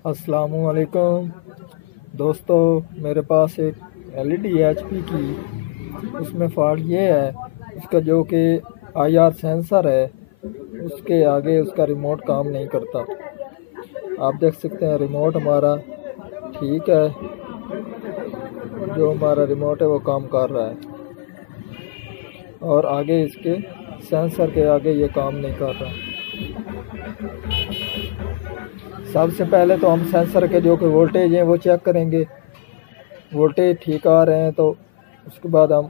अस्सलामुअलैकुम दोस्तों, मेरे पास एक एलईडी एचपी की, उसमें फॉल्ट ये है उसका जो कि आईआर सेंसर है, उसके आगे उसका रिमोट काम नहीं करता। आप देख सकते हैं रिमोट हमारा ठीक है, जो हमारा रिमोट है वो काम कर रहा है, और आगे इसके सेंसर के आगे ये काम नहीं कर रहा। सबसे पहले तो हम सेंसर के जो कि वोल्टेज हैं वो चेक करेंगे, वोल्टेज ठीक आ रहे हैं तो उसके बाद हम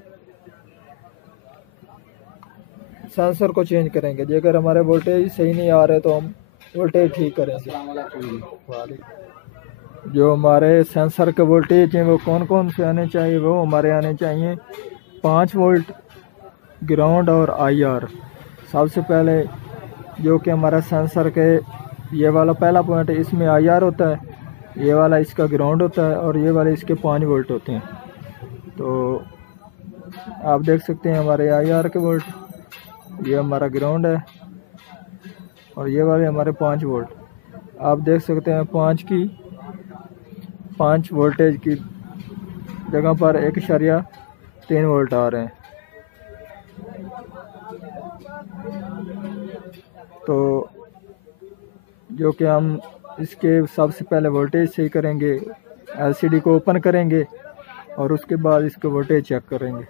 सेंसर को चेंज करेंगे। अगर हमारे वोल्टेज सही नहीं आ रहे तो हम वोल्टेज ठीक करेंगे। जो हमारे सेंसर के वोल्टेज हैं वो कौन कौन से आने चाहिए, वो हमारे आने चाहिए 5 वोल्ट, ग्राउंड और आईआर। सबसे पहले जो कि हमारा सेंसर के ये वाला पहला पॉइंट है, इसमें आईआर होता है, ये वाला इसका ग्राउंड होता है और ये वाले इसके 5 वोल्ट होते हैं। तो आप देख सकते हैं हमारे आईआर के वोल्ट, ये हमारा ग्राउंड है और ये वाले हमारे 5 वोल्ट। आप देख सकते हैं 5 वोल्टेज की जगह पर 1.3 वोल्ट आ रहे हैं। तो जो कि हम इसके सबसे पहले वोल्टेज सही करेंगे, एलसीडी को ओपन करेंगे और उसके बाद इसके वोल्टेज चेक करेंगे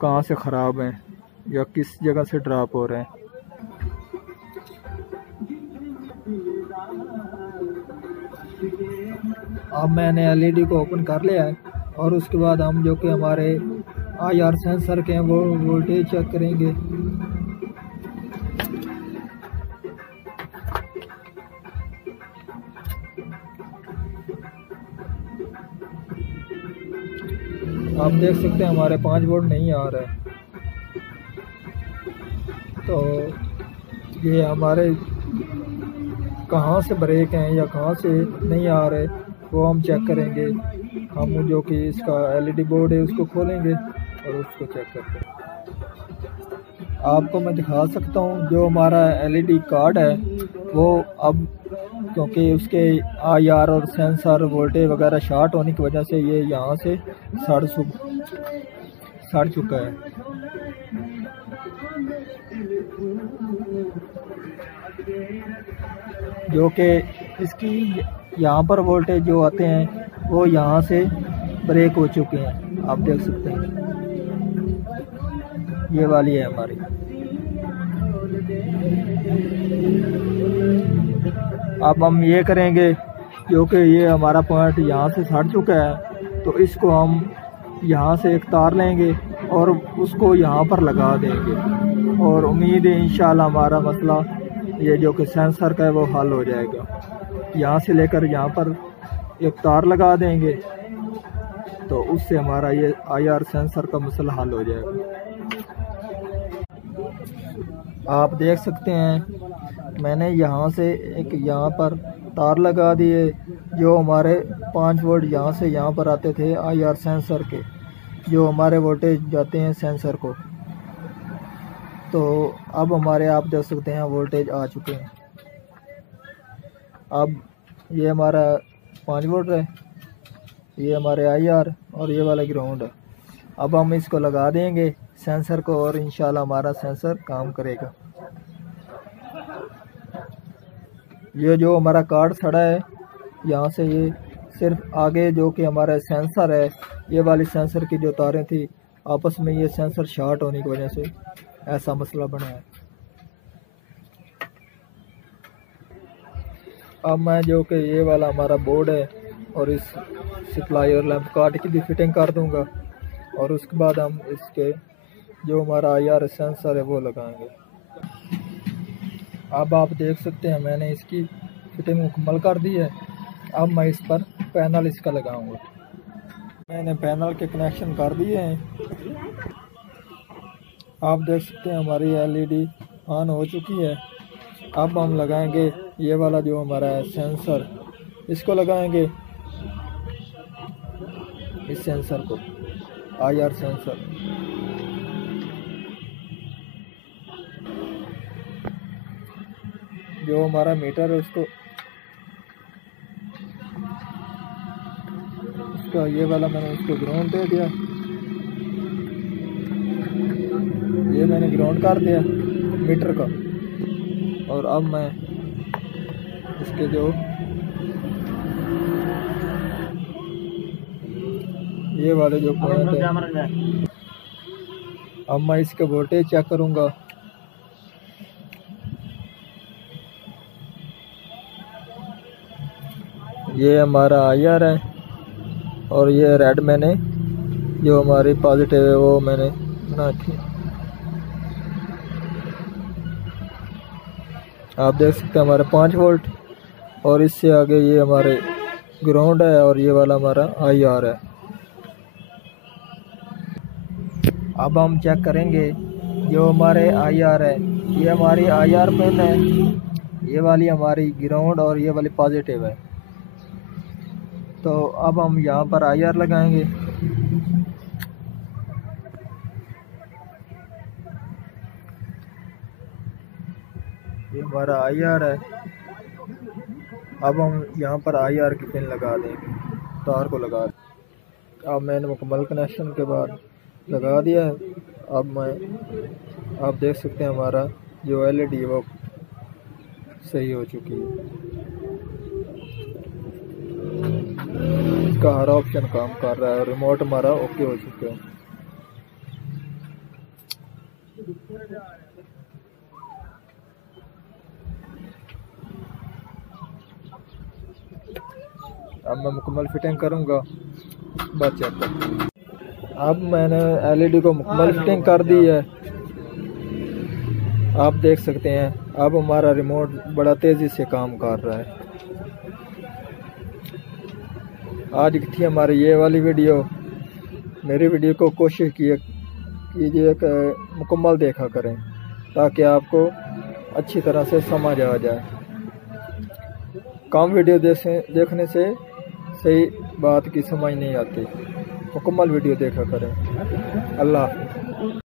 कहाँ से ख़राब हैं या किस जगह से ड्रॉप हो रहे हैं। अब मैंने एलईडी को ओपन कर लिया है और उसके बाद हम जो कि हमारे आईआर सेंसर के हैं वो वोल्टेज चेक करेंगे। आप देख सकते हैं हमारे 5 वोल्ट नहीं आ रहा है, तो ये हमारे कहाँ से ब्रेक हैं या कहाँ से नहीं आ रहे वो हम चेक करेंगे। हम जो कि इसका एलईडी बोर्ड है उसको खोलेंगे और उसको चेक करते हैं। आपको मैं दिखा सकता हूँ जो हमारा एलईडी कार्ड है वो अब, क्योंकि उसके आईआर और सेंसर वोल्टेज वगैरह शॉर्ट होने की वजह से ये यहाँ से सड़ चुका है। जो कि इसकी यहाँ पर वोल्टेज जो आते हैं वो यहाँ से ब्रेक हो चुके हैं। आप देख सकते हैं ये वाली है हमारी। अब हम ये करेंगे, जो कि ये हमारा पॉइंट यहाँ से सड़ चुका है, तो इसको हम यहाँ से एक तार लेंगे और उसको यहाँ पर लगा देंगे और उम्मीद है इंशाल्लाह हमारा मसला ये जो कि सेंसर का है वो हल हो जाएगा। यहाँ से लेकर यहाँ पर एक तार लगा देंगे तो उससे हमारा ये आईआर सेंसर का मसला हल हो जाएगा। आप देख सकते हैं मैंने यहाँ से एक यहाँ पर तार लगा दिए, जो हमारे 5 वोल्ट यहाँ से यहाँ पर आते थे आईआर सेंसर के, जो हमारे वोल्टेज जाते हैं सेंसर को। तो अब हमारे आप देख सकते हैं वोल्टेज आ चुके हैं। अब ये हमारा 5 वोल्ट है, ये हमारे आईआर और ये वाला ग्राउंड है। अब हम इसको लगा देंगे सेंसर को और इंशाल्लाह हमारा सेंसर काम करेगा। ये जो हमारा कार्ड सड़ा है यहाँ से, ये सिर्फ आगे जो कि हमारा सेंसर है, ये वाली सेंसर की जो तारें थी आपस में ये सेंसर शॉर्ट होने की वजह से ऐसा मसला बना है। अब मैं जो कि ये वाला हमारा बोर्ड है और इस सप्लाई और लैंप कार्ड की भी फिटिंग कर दूंगा और उसके बाद हम इसके जो हमारा आईआर सेंसर है वो लगाएंगे। अब आप देख सकते हैं मैंने इसकी फिटिंग मुकम्मल कर दी है। अब मैं इस पर पैनल इसका लगाऊंगा। मैंने पैनल के कनेक्शन कर दिए हैं। आप देख सकते हैं हमारी एलईडी ऑन हो चुकी है। अब हम लगाएंगे ये वाला जो हमारा है सेंसर, इसको लगाएंगे, इस सेंसर को, आईआर सेंसर। जो हमारा मीटर है उसको इसका ये वाला मैंने इसको ग्राउंड दे दिया, ये मैंने ग्राउंड कर दिया मीटर का। और अब मैं इसके जो ये वाले जो पॉइंट है, अब मैं इसके वोल्टेज चेक करूँगा। ये हमारा IR है और ये रेड मैंने जो हमारी पॉजिटिव है वो मैंने बना थी। आप देख सकते हैं हमारे 5 वोल्ट, और इससे आगे ये हमारे ग्राउंड है और ये वाला हमारा IR है। अब हम चेक करेंगे जो हमारे IR है, ये हमारी IR पिन है, ये वाली हमारी ग्राउंड और ये वाली पॉजिटिव है। तो अब हम यहाँ पर IR लगाएंगे। ये हमारा IR है। अब हम यहाँ पर IR की पिन लगा देंगे, तार को लगा दें। अब मैंने मुकम्मल कनेक्शन के बाद लगा दिया है। अब मैं आप देख सकते हैं हमारा जो LED वो सही हो चुकी है, इसका हर ऑप्शन काम कर रहा है और रिमोट हमारा ओके हो चुका है। अब मैं मुकम्मल फिटिंग करूँगा, बस चेक कर। अब मैंने LED को मुकम्मल फिटिंग कर दी है, आप देख सकते हैं। अब हमारा रिमोट बड़ा तेज़ी से काम कर रहा है। आज की थी हमारी ये वाली वीडियो। मेरी वीडियो को कोशिश कीजिए कि मुकम्मल देखा करें ताकि आपको अच्छी तरह से समझ आ जाए। कम वीडियो देखने से सही बात की समझ नहीं आती। मुकम्मल वीडियो देखा करें। अल्लाह हाफ़िज़।